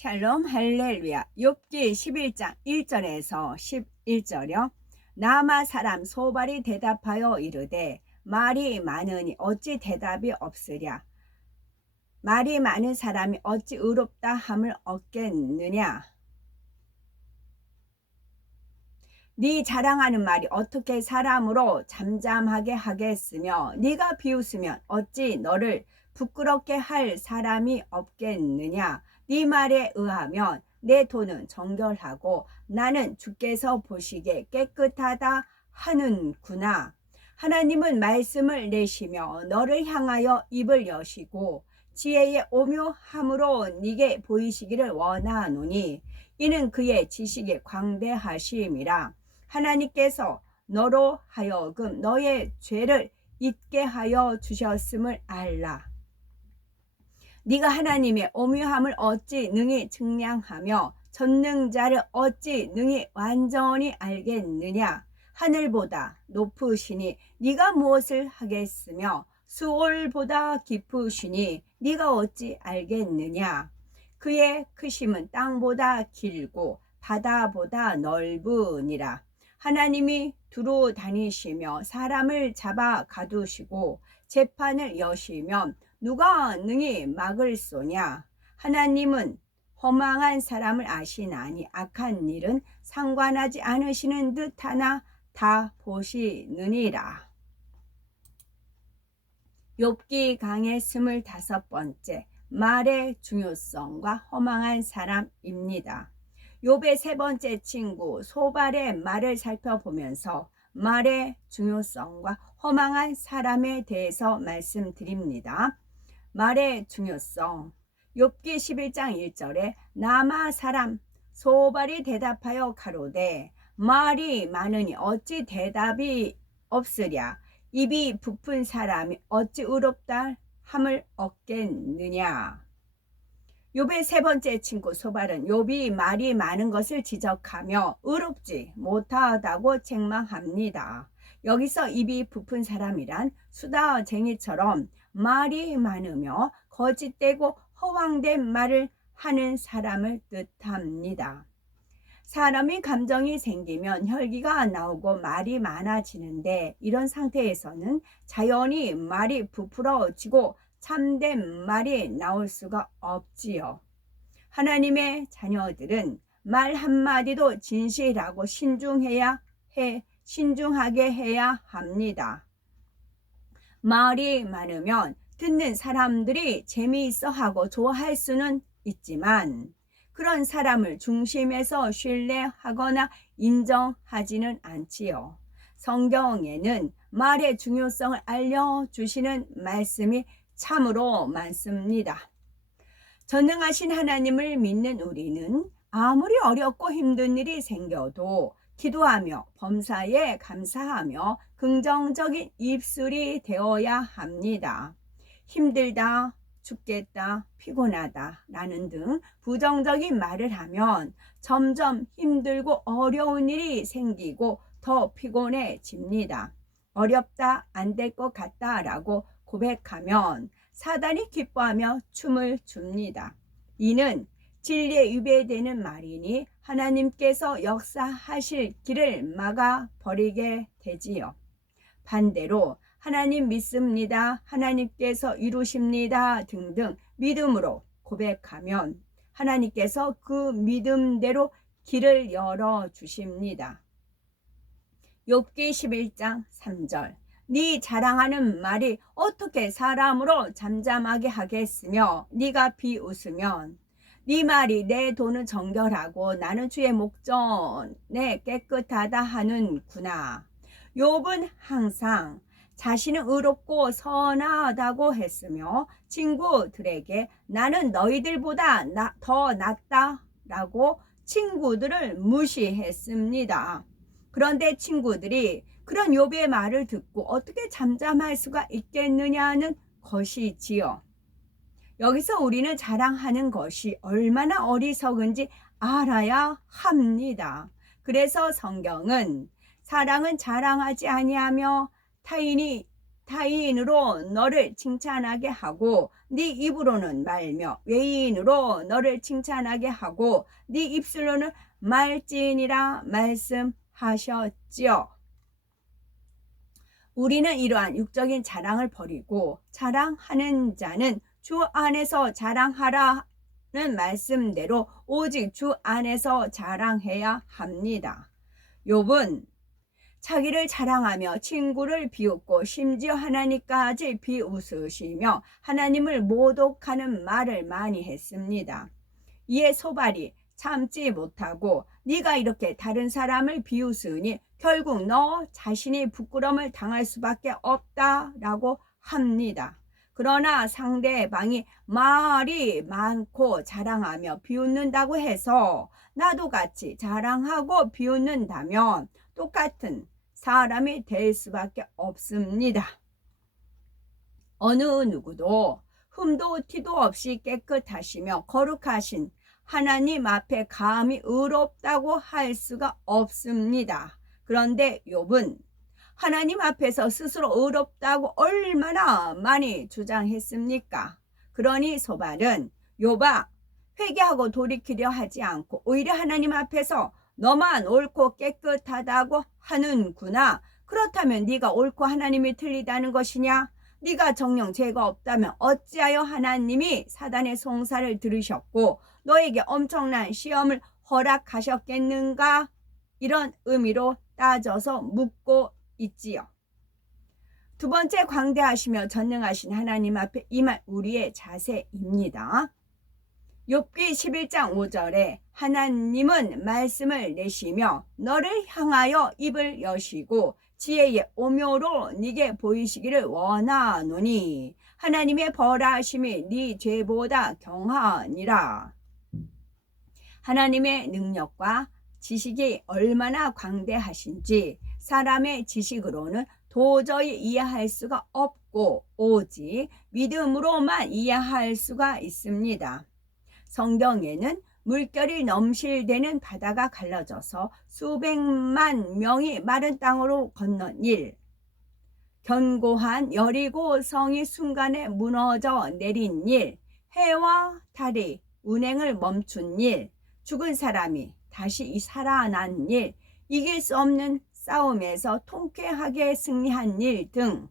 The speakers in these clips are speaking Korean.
샬롬 할렐루야. 욥기 11장 1절에서 11절이요. 나마 사람 소발이 대답하여 이르되 말이 많으니 어찌 대답이 없으랴. 말이 많은 사람이 어찌 의롭다 함을 얻겠느냐. 네 자랑하는 말이 어떻게 사람으로 잠잠하게 하겠으며 네가 비웃으면 어찌 너를 부끄럽게 할 사람이 없겠느냐. 네 말에 의하면 내 돈은 정결하고 나는 주께서 보시기에 깨끗하다 하는구나. 하나님은 말씀을 내시며 너를 향하여 입을 여시고 지혜의 오묘함으로 네게 보이시기를 원하노니 이는 그의 지식의 광대하심이라. 하나님께서 너로 하여금 너의 죄를 잊게 하여 주셨음을 알라. 네가 하나님의 오묘함을 어찌 능히 증량하며 전능자를 어찌 능히 완전히 알겠느냐. 하늘보다 높으시니 네가 무엇을 하겠으며 수월보다 깊으시니 네가 어찌 알겠느냐. 그의 크심은 땅보다 길고 바다보다 넓으니라. 하나님이 두루 다니시며 사람을 잡아 가두시고 재판을 여시면 누가 능히 막을 소냐. 하나님은 허망한 사람을 아시나니 악한 일은 상관하지 않으시는 듯하나 다 보시느니라. 욥기 강의 25번째, 말의 중요성과 허망한 사람입니다. 욥의 세 번째 친구 소발의 말을 살펴보면서 말의 중요성과 허망한 사람에 대해서 말씀드립니다. 말의 중요성. 욥기 11장 1절에 나마 사람 소발이 대답하여 가로되 말이 많으니 어찌 대답이 없으랴. 입이 부푼 사람이 어찌 의롭다 함을 얻겠느냐. 욥의 세 번째 친구 소발은 욥이 말이 많은 것을 지적하며 의롭지 못하다고 책망합니다. 여기서 입이 부푼 사람이란 수다쟁이처럼 말이 많으며 거짓되고 허황된 말을 하는 사람을 뜻합니다. 사람이 감정이 생기면 혈기가 나오고 말이 많아지는데 이런 상태에서는 자연히 말이 부풀어지고 참된 말이 나올 수가 없지요. 하나님의 자녀들은 말 한마디도 진실하고 신중하게 해야 합니다. 말이 많으면 듣는 사람들이 재미있어 하고 좋아할 수는 있지만 그런 사람을 중심에서 신뢰하거나 인정하지는 않지요. 성경에는 말의 중요성을 알려주시는 말씀이 참으로 많습니다. 전능하신 하나님을 믿는 우리는 아무리 어렵고 힘든 일이 생겨도 기도하며 범사에 감사하며 긍정적인 입술이 되어야 합니다. 힘들다, 죽겠다, 피곤하다 라는 등 부정적인 말을 하면 점점 힘들고 어려운 일이 생기고 더 피곤해집니다. 어렵다, 안 될 것 같다 라고 고백하면 사단이 기뻐하며 춤을 춥니다. 이는 진리에 위배되는 말이니 하나님께서 역사하실 길을 막아버리게 되지요. 반대로 하나님 믿습니다, 하나님께서 이루십니다 등등 믿음으로 고백하면 하나님께서 그 믿음대로 길을 열어주십니다. 욥기 11장 3절. 네 자랑하는 말이 어떻게 사람으로 잠잠하게 하겠으며 네가 비웃으면 네 말이 내 돈은 정결하고 나는 주의 목전에 깨끗하다 하는구나. 욥은 항상 자신은 의롭고 선하다고 했으며 친구들에게 나는 너희들보다 더 낫다 라고 친구들을 무시했습니다. 그런데 친구들이 그런 욥의 말을 듣고 어떻게 잠잠할 수가 있겠느냐는 것이지요. 여기서 우리는 자랑하는 것이 얼마나 어리석은지 알아야 합니다. 그래서 성경은 사랑은 자랑하지 아니하며 타인으로 너를 칭찬하게 하고 네 입으로는 말며 외인으로 너를 칭찬하게 하고 네 입술로는 말지니라 말씀하셨지요. 우리는 이러한 육적인 자랑을 버리고 자랑하는 자는 주 안에서 자랑하라는 말씀대로 오직 주 안에서 자랑해야 합니다. 욥은 자기를 자랑하며 친구를 비웃고 심지어 하나님까지 비웃으시며 하나님을 모독하는 말을 많이 했습니다. 이에 소발이 참지 못하고 네가 이렇게 다른 사람을 비웃으니 결국 너 자신이 부끄러움을 당할 수밖에 없다라고 합니다. 그러나 상대방이 말이 많고 자랑하며 비웃는다고 해서 나도 같이 자랑하고 비웃는다면 똑같은 사람이 될 수밖에 없습니다. 어느 누구도 흠도 티도 없이 깨끗하시며 거룩하신 하나님 앞에 감히 의롭다고 할 수가 없습니다. 그런데 욥은 하나님 앞에서 스스로 의롭다고 얼마나 많이 주장했습니까? 그러니 소발은 욥아 회개하고 돌이키려 하지 않고 오히려 하나님 앞에서 너만 옳고 깨끗하다고 하는구나. 그렇다면 네가 옳고 하나님이 틀리다는 것이냐? 네가 정녕 죄가 없다면 어찌하여 하나님이 사단의 송사를 들으셨고 너에게 엄청난 시험을 허락하셨겠는가? 이런 의미로 따져서 묻고 있지요. 두 번째, 광대하시며 전능하신 하나님 앞에 임할 우리의 자세입니다. 욥기 11장 5절에 하나님은 말씀을 내시며 너를 향하여 입을 여시고 지혜의 오묘로 네게 보이시기를 원하노니 하나님의 벌하심이 네 죄보다 경하니라. 하나님의 능력과 지식이 얼마나 광대하신지 사람의 지식으로는 도저히 이해할 수가 없고 오직 믿음으로만 이해할 수가 있습니다. 성경에는 물결이 넘실대는 바다가 갈라져서 수백만 명이 마른 땅으로 건넌 일, 견고한 여리고 성이 순간에 무너져 내린 일, 해와 달이 운행을 멈춘 일, 죽은 사람이 다시 살아난 일, 이길 수 없는 싸움에서 통쾌하게 승리한 일 등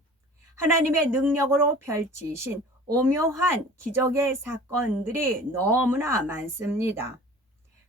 하나님의 능력으로 펼치신 오묘한 기적의 사건들이 너무나 많습니다.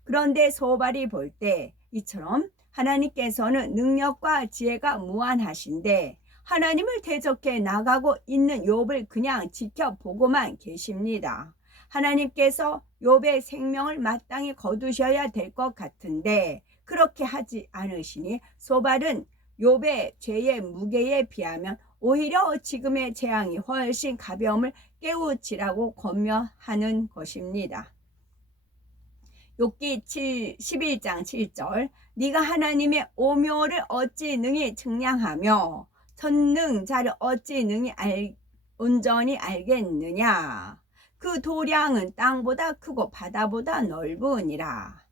그런데 소발이 볼 때 이처럼 하나님께서는 능력과 지혜가 무한하신데 하나님을 대적해 나가고 있는 욥을 그냥 지켜보고만 계십니다. 하나님께서 욥의 생명을 마땅히 거두셔야 될 것 같은데 그렇게 하지 않으시니 소발은 욥의 죄의 무게에 비하면 오히려 지금의 재앙이 훨씬 가벼움을 깨우치라고 권면하는 것입니다. 욥기 11장 7절 네가 하나님의 오묘를 어찌 능히 측량하며 전능자를 어찌 능히 온전히 알겠느냐. 그 도량은 땅보다 크고 바다보다 넓으니라.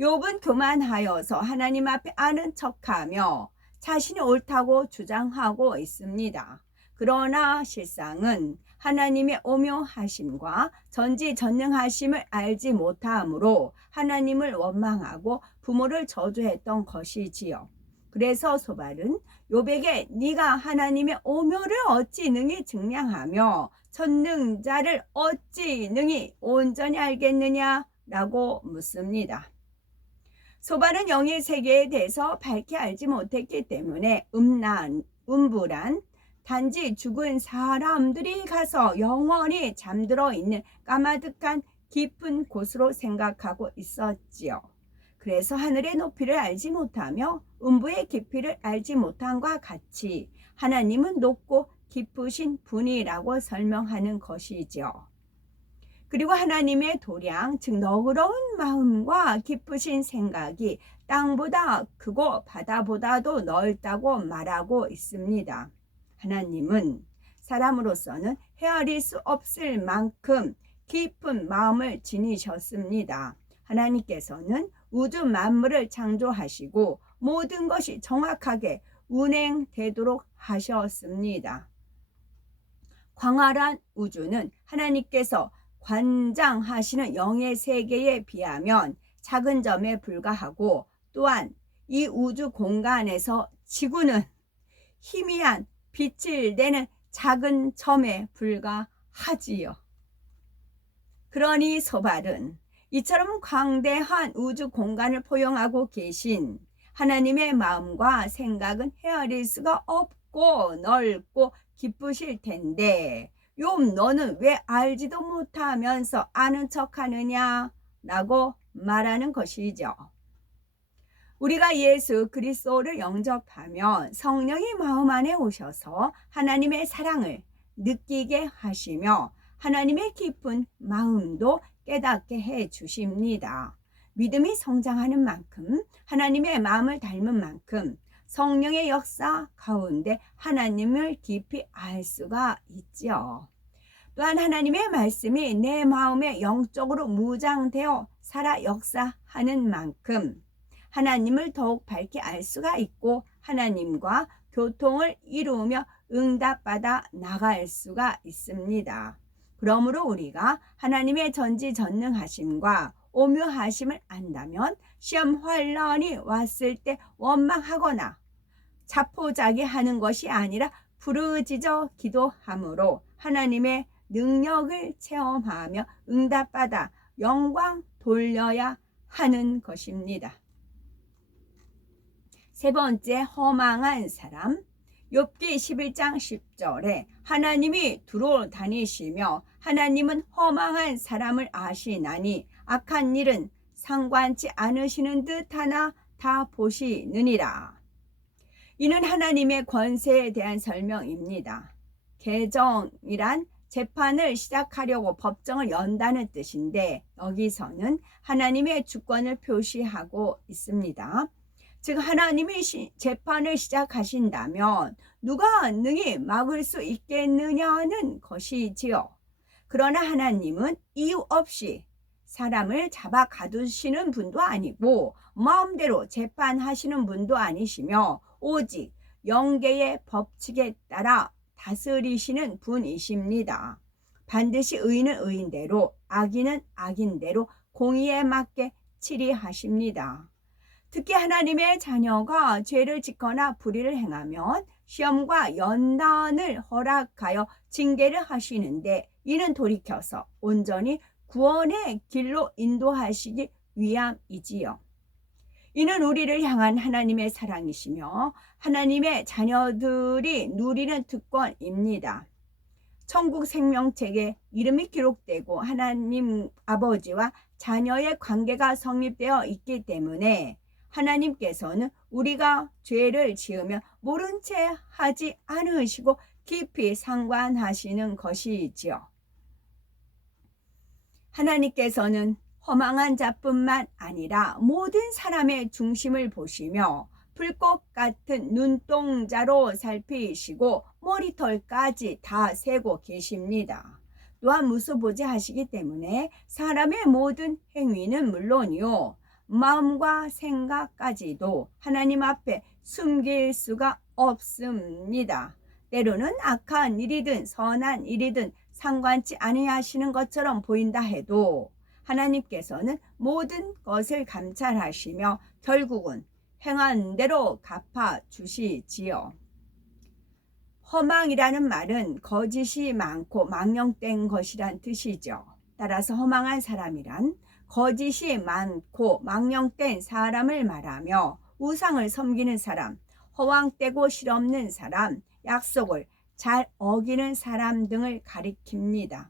욥은 교만하여서 하나님 앞에 아는 척하며 자신이 옳다고 주장하고 있습니다. 그러나 실상은 하나님의 오묘하심과 전지전능하심을 알지 못함으로 하나님을 원망하고 부모를 저주했던 것이지요. 그래서 소발은 욥에게 네가 하나님의 오묘를 어찌 능히 증량하며 전능자를 어찌 능히 온전히 알겠느냐라고 묻습니다. 소발은 영의 세계에 대해서 밝히 알지 못했기 때문에 음불한 단지 죽은 사람들이 가서 영원히 잠들어 있는 까마득한 깊은 곳으로 생각하고 있었지요. 그래서 하늘의 높이를 알지 못하며 음부의 깊이를 알지 못함과 같이 하나님은 높고 깊으신 분이라고 설명하는 것이죠. 그리고 하나님의 도량, 즉 너그러운 마음과 깊으신 생각이 땅보다 크고 바다보다도 넓다고 말하고 있습니다. 하나님은 사람으로서는 헤아릴 수 없을 만큼 깊은 마음을 지니셨습니다. 하나님께서는 우주 만물을 창조하시고 모든 것이 정확하게 운행되도록 하셨습니다. 광활한 우주는 하나님께서 관장하시는 영의 세계에 비하면 작은 점에 불과하고, 또한 이 우주 공간에서 지구는 희미한 빛을 내는 작은 점에 불과하지요. 그러니 소발은 이처럼 광대한 우주 공간을 포용하고 계신 하나님의 마음과 생각은 헤아릴 수가 없고 넓고 기쁘실 텐데, 욥 너는 왜 알지도 못하면서 아는 척하느냐 라고 말하는 것이죠. 우리가 예수 그리스도를 영접하면 성령이 마음 안에 오셔서 하나님의 사랑을 느끼게 하시며 하나님의 깊은 마음도 깨닫게 해 주십니다. 믿음이 성장하는 만큼, 하나님의 마음을 닮은 만큼 성령의 역사 가운데 하나님을 깊이 알 수가 있죠. 또한 하나님의 말씀이 내 마음에 영적으로 무장되어 살아 역사하는 만큼 하나님을 더욱 밝게 알 수가 있고, 하나님과 교통을 이루며 응답받아 나갈 수가 있습니다. 그러므로 우리가 하나님의 전지전능하심과 오묘하심을 안다면 시험 환란이 왔을 때 원망하거나 자포자기하는 것이 아니라 부르짖어 기도함으로 하나님의 능력을 체험하며 응답받아 영광 돌려야 하는 것입니다. 세 번째, 허망한 사람. 욥기 11장 10절에 하나님이 두루 다니시며 하나님은 허망한 사람을 아시나니 악한 일은 상관치 않으시는 듯하나 다 보시느니라. 이는 하나님의 권세에 대한 설명입니다. 개정이란 재판을 시작하려고 법정을 연다는 뜻인데, 여기서는 하나님의 주권을 표시하고 있습니다. 즉 하나님이 재판을 시작하신다면 누가 능히 막을 수 있겠느냐는 것이지요. 그러나 하나님은 이유 없이 사람을 잡아 가두시는 분도 아니고 마음대로 재판하시는 분도 아니시며 오직 영계의 법칙에 따라 다스리시는 분이십니다. 반드시 의인은 의인대로, 악인은 악인대로 공의에 맞게 치리하십니다. 특히 하나님의 자녀가 죄를 짓거나 불의를 행하면 시험과 연단을 허락하여 징계를 하시는데, 이는 돌이켜서 온전히 구원의 길로 인도하시기 위함이지요. 이는 우리를 향한 하나님의 사랑이시며 하나님의 자녀들이 누리는 특권입니다. 천국 생명책에 이름이 기록되고 하나님 아버지와 자녀의 관계가 성립되어 있기 때문에 하나님께서는 우리가 죄를 지으며 모른 채 하지 않으시고 깊이 상관하시는 것이지요. 하나님께서는 허망한 자뿐만 아니라 모든 사람의 중심을 보시며 불꽃 같은 눈동자로 살피시고 머리털까지 다 세고 계십니다. 또한 무소부지하시기 때문에 사람의 모든 행위는 물론이요, 마음과 생각까지도 하나님 앞에 숨길 수가 없습니다. 때로는 악한 일이든 선한 일이든 상관치 아니하시는 것처럼 보인다 해도 하나님께서는 모든 것을 감찰하시며 결국은 행한 대로 갚아 주시지요. 허망이라는 말은 거짓이 많고 망령된 것이란 뜻이죠. 따라서 허망한 사람이란 거짓이 많고 망령된 사람을 말하며 우상을 섬기는 사람, 허황되고 실없는 사람, 약속을 잘 어기는 사람 등을 가리킵니다.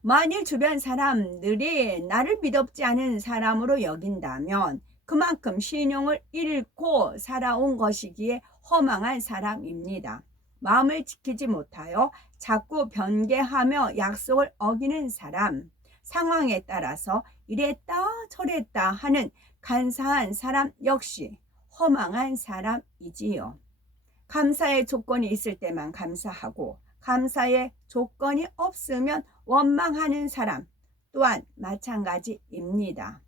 만일 주변 사람들이 나를 믿op지 않은 사람으로 여긴다면 그만큼 신용을 잃고 살아온 것이기에 허망한 사람입니다. 마음을 지키지 못하여 자꾸 변개하며 약속을 어기는 사람, 상황에 따라서 이랬다 저랬다 하는 간사한 사람 역시 허망한 사람이지요. 감사의 조건이 있을 때만 감사하고 감사의 조건이 없으면 원망하는 사람 또한 마찬가지입니다.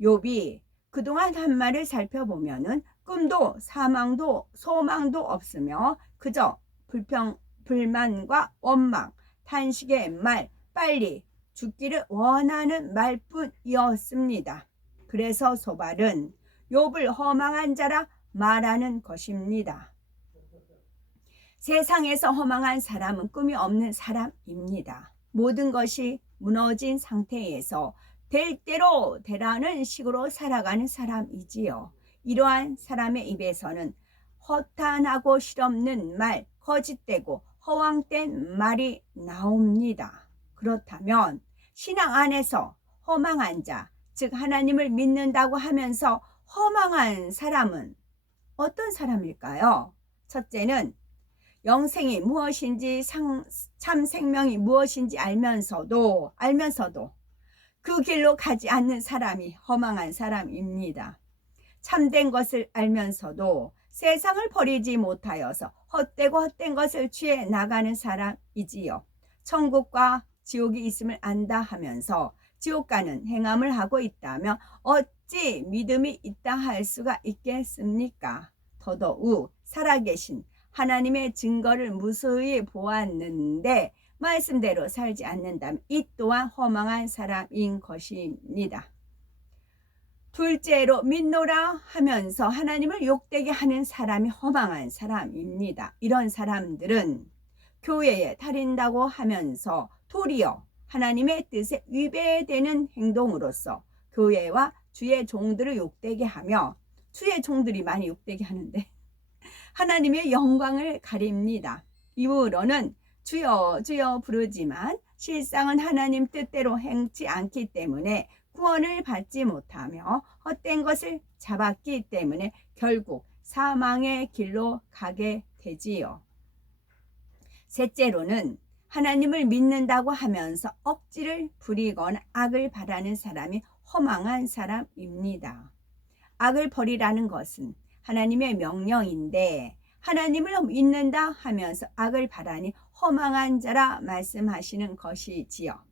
욥이 그동안 한 말을 살펴보면은 꿈도 사망도 소망도 없으며 그저 불만과 원망, 탄식의 말, 빨리 죽기를 원하는 말뿐이었습니다. 그래서 소발은 욥을 허망한 자라 말하는 것입니다. 세상에서 허망한 사람은 꿈이 없는 사람입니다. 모든 것이 무너진 상태에서 될 대로 되라는 식으로 살아가는 사람이지요. 이러한 사람의 입에서는 허탄하고 실없는 말, 거짓되고 허황된 말이 나옵니다. 그렇다면 신앙 안에서 허망한 자, 즉 하나님을 믿는다고 하면서 허망한 사람은 어떤 사람일까요? 첫째는 영생이 무엇인지 참 생명이 무엇인지 알면서도 그 길로 가지 않는 사람이 허망한 사람입니다. 참된 것을 알면서도 세상을 버리지 못하여서 헛된 것을 취해 나가는 사람이지요. 천국과 지옥이 있음을 안다 하면서 지옥 가는 행함을 하고 있다면 어찌 믿음이 있다 할 수가 있겠습니까? 더더욱 살아계신 하나님의 증거를 무수히 보았는데 말씀대로 살지 않는다면 이 또한 허망한 사람인 것입니다. 둘째로 믿노라 하면서 하나님을 욕되게 하는 사람이 허망한 사람입니다. 이런 사람들은 교회에 다닌다고 하면서 도리어 하나님의 뜻에 위배되는 행동으로서 교회와 주의 종들을 욕되게 하며, 주의 종들이 많이 욕되게 하는데 하나님의 영광을 가립니다. 이후로는 주여 주여 부르지만 실상은 하나님 뜻대로 행치 않기 때문에 구원을 받지 못하며 헛된 것을 잡았기 때문에 결국 사망의 길로 가게 되지요. 셋째로는 하나님을 믿는다고 하면서 억지를 부리거나 악을 바라는 사람이 허망한 사람입니다. 악을 버리라는 것은 하나님의 명령인데 하나님을 믿는다 하면서 악을 바라니 허망한 자라 말씀하시는 것이지요.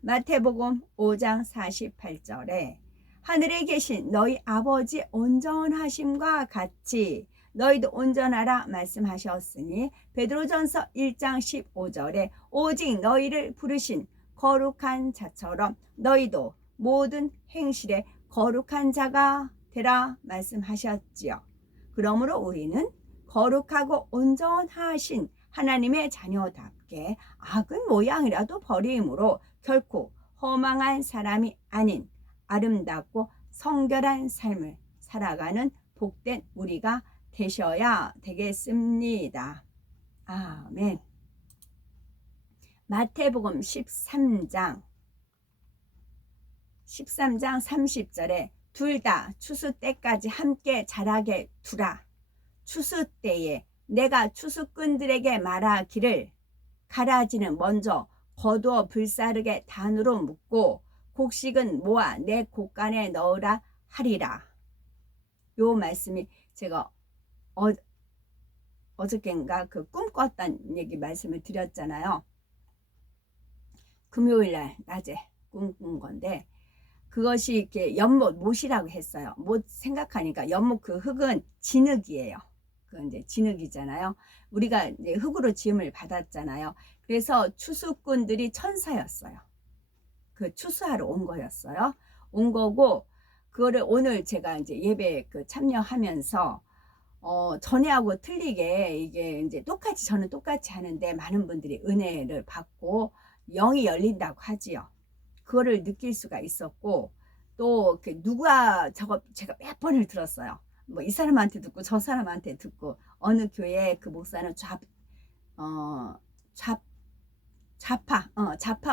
마태복음 5장 48절에 하늘에 계신 너희 아버지의 온전하심과 같이 너희도 온전하라 말씀하셨으니, 베드로전서 1장 15절에 오직 너희를 부르신 거룩한 자처럼 너희도 모든 행실에 거룩한 자가 되라 말씀하셨지요. 그러므로 우리는 거룩하고 온전하신 하나님의 자녀답게 악은 모양이라도 버림으로 결코 허망한 사람이 아닌 아름답고 성결한 삶을 살아가는 복된 우리가 되셔야 되겠습니다. 아멘. 마태복음 13장 30절에 둘 다 추수 때까지 함께 자라게 두라. 추수 때에 내가 추수꾼들에게 말하기를 가라지는 먼저 거두어 불사르게 단으로 묶고 곡식은 모아 내 곡간에 넣으라 하리라. 요 말씀이 제가 어저께인가 그 꿈 꿨다는 얘기 말씀을 드렸잖아요. 금요일날 낮에 꿈 꾼 건데 그것이 이렇게 못이라고 했어요. 못 생각하니까 연못, 그 흙은 진흙이에요. 그 이제 진흙이잖아요. 우리가 이제 흙으로 지음을 받았잖아요. 그래서 추수꾼들이 천사였어요. 그 추수하러 온 거였어요. 온 거고 그거를 오늘 제가 이제 예배 그 참여하면서 전에하고 틀리게 이게 이제 저는 똑같이 하는데 많은 분들이 은혜를 받고 영이 열린다고 하지요. 그거를 느낄 수가 있었고, 또 누가 저거 제가 몇 번을 들었어요. 뭐 이 사람한테 듣고 저 사람한테 듣고 어느 교회 그 목사는 좌파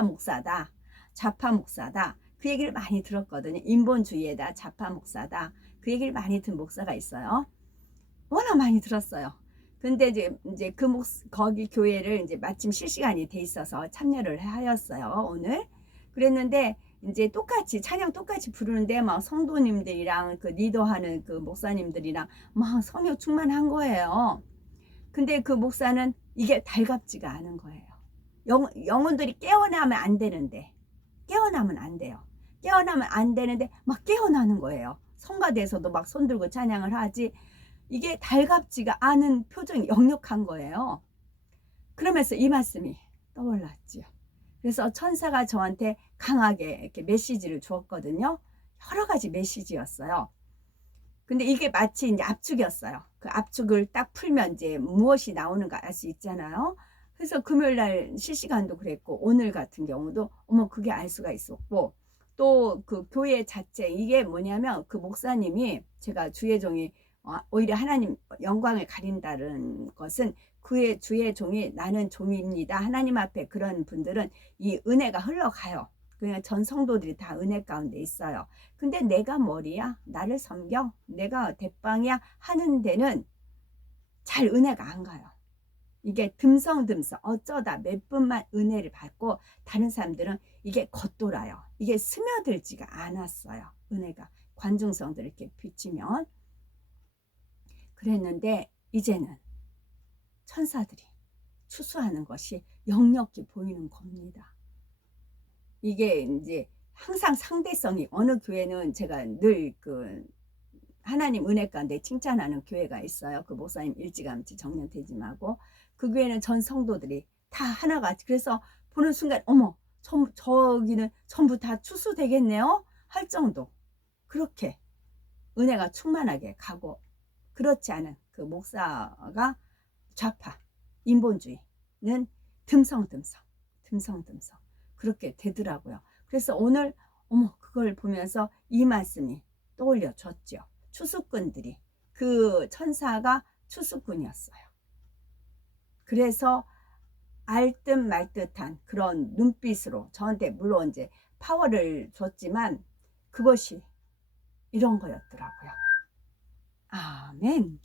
목사다. 좌파 목사다. 그 얘기를 많이 들었거든요. 인본주의에다 좌파 목사다. 그 얘기를 많이 든 목사가 있어요. 워낙 많이 들었어요. 근데 이제 거기 교회를 이제 마침 실시간이 돼 있어서 참여를 하였어요. 오늘. 그랬는데 이제 찬양 똑같이 부르는데 막 성도님들이랑 그 리더하는 그 목사님들이랑 막 성령 충만한 거예요. 근데 그 목사는 이게 달갑지가 않은 거예요. 영혼들이 깨어나면 안 되는데, 깨어나면 안 돼요. 깨어나면 안 되는데 막 깨어나는 거예요. 성가대에서도 막 손들고 찬양을 하지, 이게 달갑지가 않은 표정이 역력한 거예요. 그러면서 이 말씀이 떠올랐지요. 그래서 천사가 저한테 강하게 이렇게 메시지를 주었거든요. 여러 가지 메시지였어요. 근데 이게 마치 이제 압축이었어요. 그 압축을 딱 풀면 이제 무엇이 나오는가 알 수 있잖아요. 그래서 금요일 날 실시간도 그랬고, 오늘 같은 경우도 어머 그게 알 수가 있었고, 또 그 교회 자체 이게 뭐냐면 그 목사님이, 제가 주의 종이 오히려 하나님 영광을 가린다는 것은, 그의 주의 종이 나는 종입니다. 하나님 앞에 그런 분들은 이 은혜가 흘러가요. 그냥 전 성도들이 다 은혜 가운데 있어요. 근데 내가 머리야? 나를 섬겨? 내가 대빵이야? 하는 데는 잘 은혜가 안 가요. 이게 듬성듬성 어쩌다 몇 분만 은혜를 받고 다른 사람들은 이게 겉돌아요. 이게 스며들지가 않았어요. 은혜가 관중성들 이렇게 비치면. 그랬는데 이제는 천사들이 추수하는 것이 역력히 보이는 겁니다. 이게 이제 항상 상대성이, 어느 교회는 제가 늘 그 하나님 은혜 가운데 칭찬하는 교회가 있어요. 그 목사님 일찌감치 정년퇴직하고, 그 교회는 전 성도들이 다 하나같이, 그래서 보는 순간 어머 저기는 전부 다 추수되겠네요 할 정도, 그렇게 은혜가 충만하게 가고, 그렇지 않은 그 목사가 좌파 인본주의는 듬성듬성 그렇게 되더라고요. 그래서 오늘 어머 그걸 보면서 이 말씀이 떠올려 졌죠. 추수꾼들이, 그 천사가 추수꾼이었어요. 그래서 알듯 말듯한 그런 눈빛으로 저한테 물론 이제 파워를 줬지만 그것이 이런 거였더라고요. 아멘.